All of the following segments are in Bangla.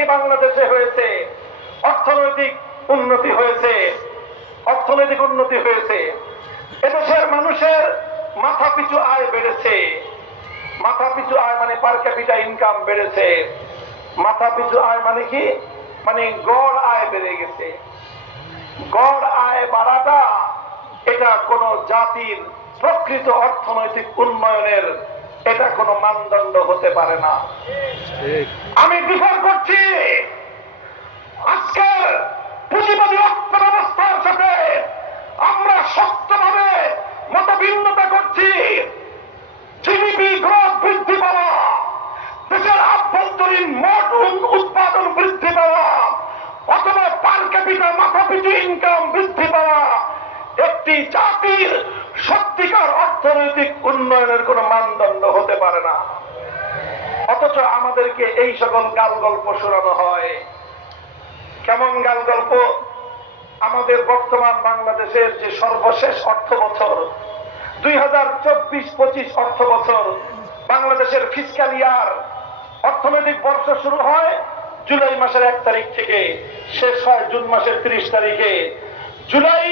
কি বাংলাদেশে হয়েছে, অর্থনৈতিক উন্নতি হয়েছে, অর্থনৈতিক উন্নতি হয়েছে। এদেশের মানুষের মাথা পিছু আয় বেড়েছে। মাথা পিছু আয় মানে পার ক্যাপিটা ইনকাম বেড়েছে। মাথা পিছু আয় মানে কি? মানে গড় আয় বেড়ে গেছে। গড় আয় বাড়াটা এটা কোন জাতির প্রকৃত অর্থনৈতিক উন্নয়নের এটা কোনো মানদণ্ড হতে পারে না। আমি বিচার করছি আজকের পুঁজিবাদী সাথে আমরা শক্তভাবে মতভিন্নতা করছি। জিডিপি গ্রোথ বৃদ্ধি পাওয়া দেশের আভ্যন্তরীণ মোট উৎপাদন বৃদ্ধি পাওয়া অথবা পার ক্যাপিটা মাথা পিছু ইনকাম বৃদ্ধি পাওয়া একটি জাতির সত্যিকার অর্থনৈতিক উন্নয়নের কোন মানদণ্ড হতে পারে না। অথচ আমাদেরকে এই সকল গাল গল্প শোনানো হয়। কেমন গাল গল্প আমাদের বর্তমান বাংলাদেশের যে সর্বশেষ অর্থ বছর দুই হাজার চব্বিশ পঁচিশ অর্থ বছর বাংলাদেশের ফিসক্যাল ইয়ার অর্থনৈতিক বর্ষ শুরু হয় জুলাই মাসের এক তারিখ থেকে, শেষ হয় জুন মাসের ত্রিশ তারিখে। জুলাই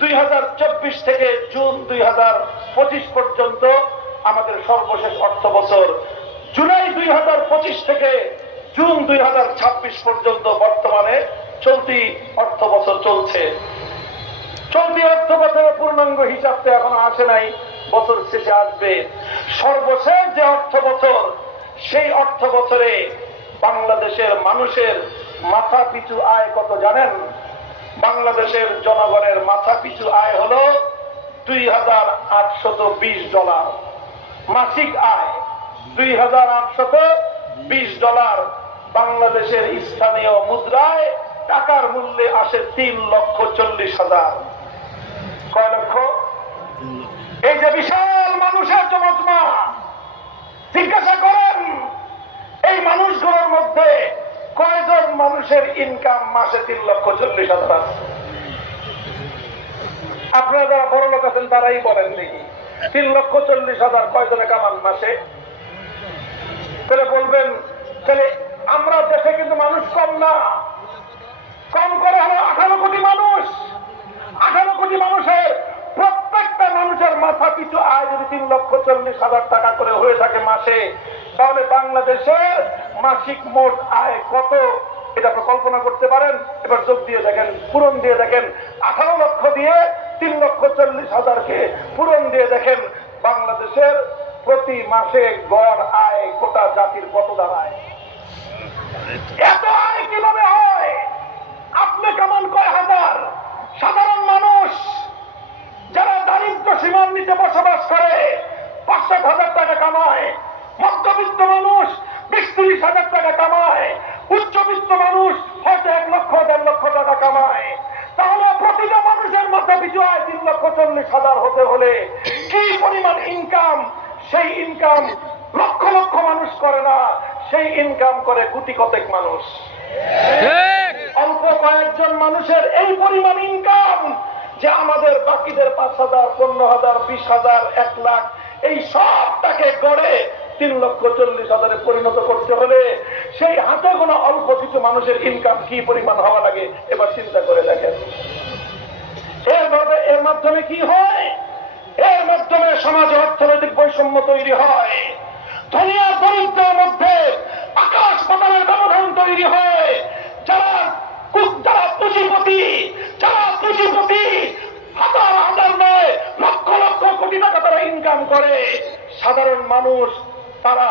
দুই হাজার চব্বিশ থেকে জুন দুই হাজার পঁচিশ পর্যন্ত আমাদের সর্বশেষ অর্থ বছর জুলাই দুই হাজার পঁচিশ থেকে জুন দুই হাজার ছাব্বিশ পর্যন্ত বর্তমানে চলতি অর্থ বছর চলছে। চলতি অর্থ বছরের পূর্ণাঙ্গ হিসাবটা এখনও আসে নাই, বছর শেষে আসবে। সর্বশেষ যে অর্থ বছর সেই অর্থ বছরে বাংলাদেশের মানুষের মাথা পিছু আয় কত জানেন? বাংলাদেশের জনগণের মাথা পিছু আয় হলো দুই হাজার আটশত বিশ ডলার। মাসিক আয় দুই হাজার আটশত বিশ ডলার। বাংলাদেশের স্থানীয় মুদ্রায় টাকার মূল্যে আসে তিন লক্ষ চল্লিশ হাজার। কয় লক্ষ? এই যে বিশাল মানুষের জমজমা জিজ্ঞাসা করেন, এই মানুষগুলোর মধ্যে কয়জন মানুষের ইনকাম মাসে তিন লক্ষ চল্লিশ হাজার আপনারা যারা বড় লোক আছেন, তারাই বলেন দেখি। তিন লক্ষ চল্লিশ হাজার কয়জনে কামান মাসে? তাহলে বলবেন, তাহলে আমরা দেশে কিন্তু মানুষ কম না। কম করে হলো আঠারো কোটি মানুষ। আঠারো কোটি মানুষের প্রত্যেকটা পিছু আয় যদি তিন লক্ষ চল্লিশ হাজার টাকা করে হয়ে থাকে মাসে, তাহলে বাংলাদেশের মাসিক মোট আয় কত? এটা আপনি কল্পনা করতে পারেন। এবার যোগ দিয়ে দেখেন, পূরণ দিয়ে দেখেন, আঠারো লক্ষ দিয়ে তিন লক্ষ চল্লিশ হাজারকে পূরণ দিয়ে দেখেন, বাংলাদেশের প্রতি মাসে গড় আয় গোটা জাতির কত দাঁড়ায় এত আয় কীভাবে হয় আপনি কেমন কয় হাজার সাধারণ মানুষ যারা দারিদ্র সীমার নিচে বসবাস করে পাঁচ সাত হাজার টাকা কামায় মধ্যবিত্ত মানুষ বিশ ত্রিশ হাজার টাকা কামায় উচ্চবিত্ত মানুষ হয়তো এক লক্ষ দেড় লক্ষ টাকা কামায় তাহলে প্রতিটা মানুষের মধ্যে পিছু আয় তিন লক্ষ চল্লিশ হাজার হতে হলে কি পরিমাণ ইনকাম সেই ইনকাম লক্ষ লক্ষ মানুষ করে না সেই ইনকাম করে গুটি কতেক মানুষ। অল্প কয়েকজন মানুষের এই পরিমাণ ইনকাম যে আমাদের বাকিদের পাঁচ হাজার পনেরো হাজার বিশ হাজার এক লাখ এই সবটাকে গড়ে তিন লক্ষ চল্লিশ হাজারে পরিণত করতে হলে সেই হাতে গোনা অল্প কিছু মানুষের ইনকাম কি পরিমাণ হওয়া লাগে এবার চিন্তা করে দেখেন। এর ভাবে এর মাধ্যমে কি হয়? এর মাধ্যমে সমাজে অর্থনৈতিক বৈষম্য তৈরি হয়। ধনী আর দরিদ্রের মধ্যে আকাশ পাতালের ব্যবধান তৈরি হয়। যারা যারা পুঁজিপতি যারা পুঁজিপতি, হাজার হাজার নয়, লক্ষ লক্ষ কোটি টাকা তারা ইনকাম করে। সাধারণ মানুষ, তারা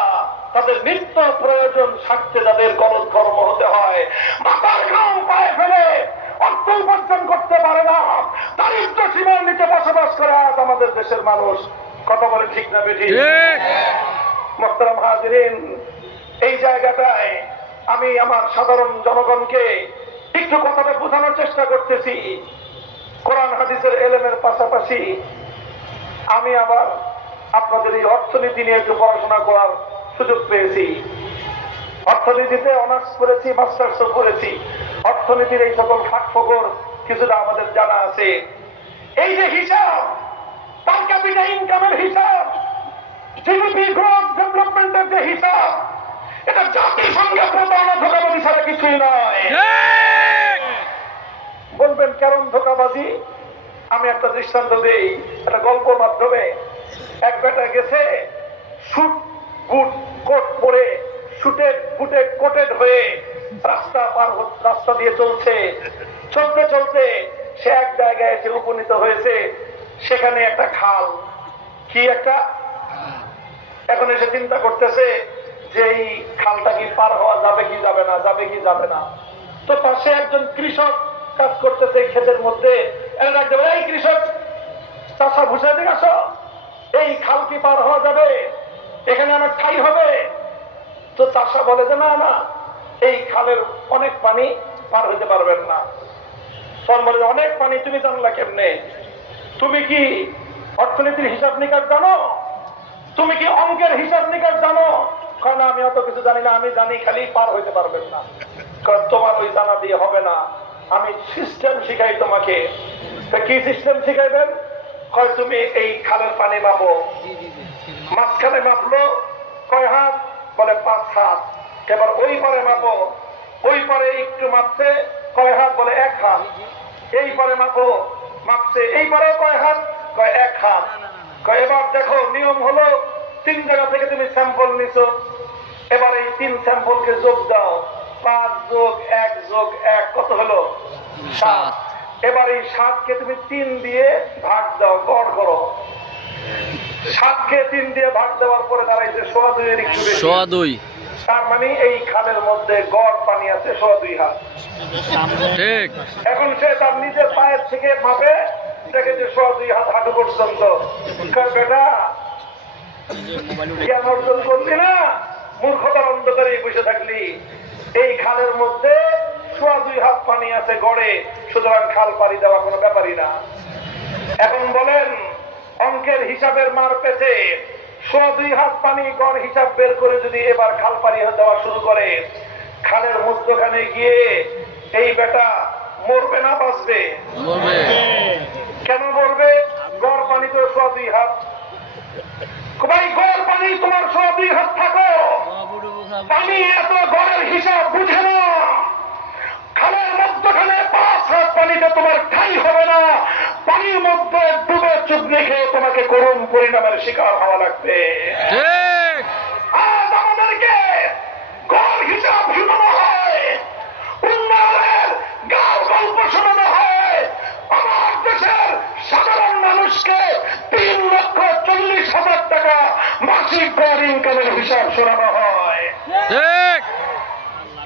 তাদের নিত্য প্রয়োজন স্বার্থে তাদের গলদ কর্ম হতে হয় মাথার ঘাম পায়ে ফেলে অর্থ উপার্জন করতে পারে না। দারিদ্র সীমার নিচে বসবাস করে আজ আমাদের দেশের মানুষ। কথা বলে ঠিক না বেঠিক মোহতারাম হাজিরিন এই জায়গাটায় আমি আমার সাধারণ জনগণকে একটু কথাটা বোঝানোর চেষ্টা করতেছি। কোরআন হাদিসের এলেমের পাশাপাশি আমি আবার আপনাদের এই অর্থনীতি নিয়ে একটু পড়াশোনা করার সুযোগ পেয়েছি। অর্থনীতিতে অনার্স করেছি মাস্টার্সও করেছি। অর্থনীতির এই সকল ফাঁক ফকর কিছুটা আমাদের জানা আছে। এই যে হিসাব পার ক্যাপিটা ইনকামের হিসাব জিডিপি গ্রোথ ডেভেলপমেন্টের যে হিসাব, এটা জাতিসংঘের প্রতারণা, ধোকাবাজি ছাড়া কিছুই নয়। বলবেন কেমন ধোকাবাজি? আমি একটা দৃষ্টান্ত দেই, একটা গল্পর মাধ্যমে। এক বেটা গেছে শুট বুট কোট পরে শুটের ফুটে কোটেড হয়ে রাস্তা পার রাস্তা দিয়ে চলছে। চলতে চলতে সে এক জায়গায় এসে উপনীত হয়েছে। সেখানে একটা খাল। কি একটা? এখন এসে চিন্তা করতেছে যে এই খালটা কি পার হওয়া যাবে কি যাবে না, যাবে কি যাবে না। তো পাশে একজন কৃষক কাজ করতেছে ক্ষেতের মধ্যে। এই কৃষক, চাষা ভুষা দিকে আসো। এই খাল কি পার হওয়া যাবে? এখানে আমার ঠাই হবে। তো চাষা বলে যে না না এই খালের অনেক পানি পার হইতে পারবেন না। তখন বলে অনেক পানি তুমি জানলা কেমনে? তুমি কি অর্থনীতির হিসাব নিকাশ জানো? তুমি কি অঙ্কের হিসাব নিকাশ জানো? কয় না আমি অত কিছু জানি না আমি জানি খালি পার হইতে পারবেন না। কয়, তোমার ওই জানা দিয়ে হবে না। আমি সিস্টেম শিখাই তোমাকে। তা কি সিস্টেম শিখাইবেন? কয় তুমি এই খালের পানি মাপো। মাঝখানে মাপলো। কয় হাত বলে পাঁচ হাত। এবার ওই পারে মাপো। ওই পারে একটু মাপছে কয় হাত বলে এক হাত। এই পারে মাপো মাপছে। এই পারে কয় হাত কয় এক হাত। কয় এবার দেখো নিয়ম হলো তিন জায়গা থেকে তুমি স্যাম্পল নিছো। এবার এই তিন স্যাম্পলকে যোগ দাও। পাঁচ যোগ এক যোগ এক কত হলো? সাত। এবার এই সাতকে তুমি তিন দিয়ে ভাগ দাও গড় করো। সাতকে তিন দিয়ে ভাগ দেওয়ার পরে দাঁড়াইছে সোয়া দুইয়ের একটু সোয়া দুই। তার মানে এই খালের মধ্যে গড় পানি আছে সোয়া দুই হাত। ঠিক। এখন সে তার নিজের পায়ের থেকে মাপে দেখে যে সোয়া দুই হাত হাঁটু পর্যন্ত। বেটা জ্ঞান অর্জন করলি না? মূর্খতার অন্ধকারে বসে থাকলি। এই খালের মধ্যে সোয়া দুই হাত পানি আছে গড়ে। সুতরাং খাল পাড়ি দেওয়া কোনো ব্যাপারই না। এখন বলেন অঙ্কের হিসাবের মার পেছে। সোয়া দুই হাত পানি গড় হিসাব বের করে যদি এবার খাল পাড়ি দেওয়া শুরু করে খালের মধ্যখানে গিয়ে এই বেটা মরবে না বাঁচবে? কেন মরবে? গড় পানি তো সোয়া দুই হাত। ভাই গড় পানি তোমার সোয়া দুই হাত থাকো। পানি এত গড়ের হিসাব বুঝে না। খালের মধ্যখানে পাঁচ হাত পানিতে তোমার ঠাই হবে না। পানির মধ্যে চুপ রেখে তোমাকে করুণ পরিণামের শিকার হওয়া লাগবে। আজ আমাদেরকে গড় হিসাব শোনানো হয় উন্নয়নের গাও গল্প শোনানো হয়। আমার দেশের সাধারণ মানুষকে তিন লক্ষ চল্লিশ হাজার টাকা মাসিক গড় ইনকামের হিসাব শোনানো হয়।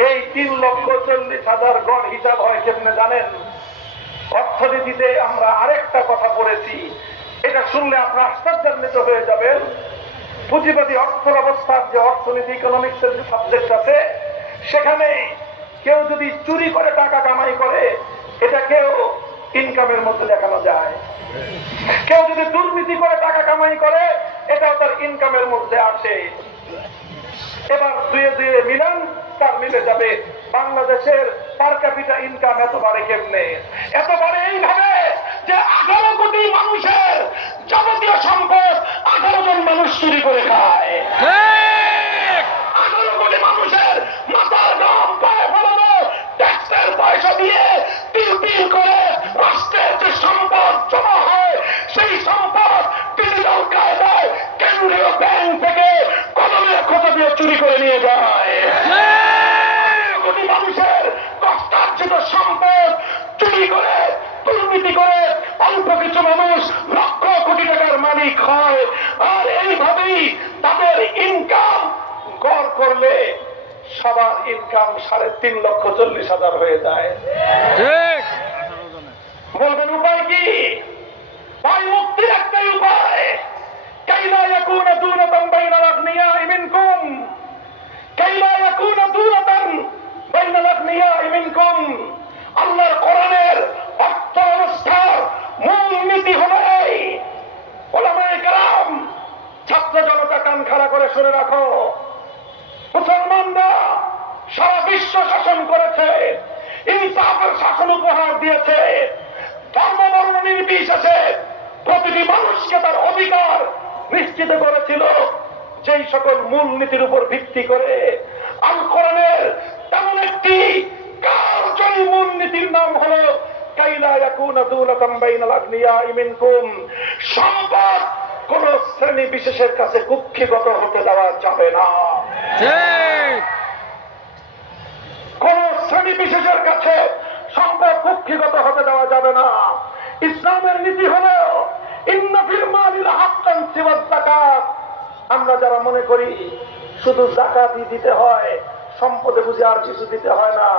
এই তিন লক্ষ চল্লিশ হাজার গড় হিসাব হয় কেমনে জানেন? অর্থনীতিতে আমরা আরেকটা কথা পড়েছি এটা শুনলে আপনার আশ্চর্যান্বিত হয়ে যাবেন। পুঁজিবাদী অর্থ ব্যবস্থার যে অর্থনীতি ইকোনমিক্সের যে সাবজেক্ট আছে সেখানে কেউ যদি চুরি করে টাকা কামাই করে, এটা কেউ ইনকামের মধ্যে দেখানো যায়। কেউ যদি দুর্নীতি করে টাকা কামাই করে, এটাও তার ইনকামের মধ্যে আসে। এবার দুয়ে দুয়ে মিলান, তার মিলে যাবে বাংলাদেশের পার ক্যাপিটা ইনকাম এত বাড়ে কেমনে? এত চুরি করে খায়। আঠারো কোটি মানুষের মাথার দাম পায়ে ফেলানো ট্যাক্সের পয়সা দিয়ে তিল তিল করে রাষ্ট্রের যে সম্পদ জমা হয় সেই সম্পদ ডিজিটাল কায়দায় কেন্দ্রীয় ব্যাংক থেকে কদমের খোঁজা দিয়ে চুরি করে নিয়ে যায়। কোটি মানুষের কষ্টার্জিত সম্পদ চুরি করে দুর্নীতি করে অল্প কিছু মানুষ কোটি টাকার মালিক হয়। আর এইভাবেই তাদের ইনকাম গড় করলে সবার ইনকাম সাড়ে তিন লক্ষ চল্লিশ হাজার হয়ে যায়। বলবেন উপায় কি? ভাই মুক্তির একটাই উপায়। কাইলা ইয়াকুনা দুনাতান বাইনাল আগনিয়াই মিনকুম। কাইলা ইয়াকুনা দুনাতান বাইনাল আগনিয়াই মিনকুম। আল্লাহর যিনি মানুষকে তার অধিকার নিশ্চিত করেছিল। যেই সকল মূল নীতির উপর ভিত্তি করে আল কোরআনের তেমন একটি কালজয়ী মূল নীতির নাম হলো শ্রেণি বিশেষের কাছে হতে যাবে না। ইসলামের নীতি হলো আমরা যারা মনে করি, শুধু জাকাতই দিতে হয়, সম্পদে বুঝে আর কিছু দিতে হয় না।